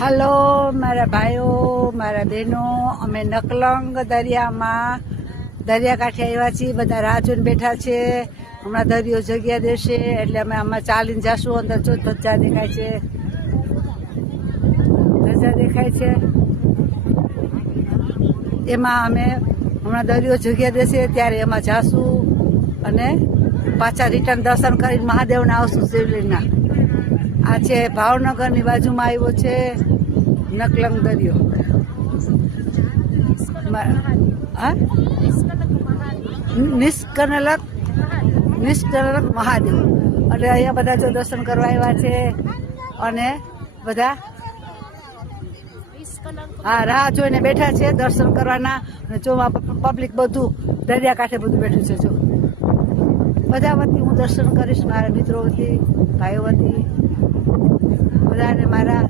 હાલો, મારા ભાઈઓ, મારા બહેનો, અમે નકલંગ દરિયામાં દરિયાકાંઠે આવ્યા છીએ, બધા રાહ જોઈને બેઠા છે. હમણાં દરિયો જગ્યા દેશે, એટલે અમે આમાં ચાલીને જશું, અંદર જો ધજા દેખાય છે. ધજા દેખાય છે. એમાં અમે હમણાં દરિયો જગ્યા દેશે, ત્યારે એમાં જાશું અને પાછા રિટર્ન દર્શન કરીને મહાદેવને આવશું શિવલિંગના. આ છે ભાવનગરની બાજુમાં આવ્યો છે નકલંગ દરિયો. નિષ્કનલક નિષ્કનલક મહાદેવ. એટલે અહીંયા બધા જો દર્શન કરવા આવ્યા છે અને બધા હા રાહ જોઈને બેઠા છે દર્શન કરવાના. અને જો પબ્લિક બધું દરિયાકાંઠે બધું બેઠું છે જો. બધા વતી હું દર્શન કરીશ મારા મિત્રો વતી ભાઈઓ વતી. બધાને મારા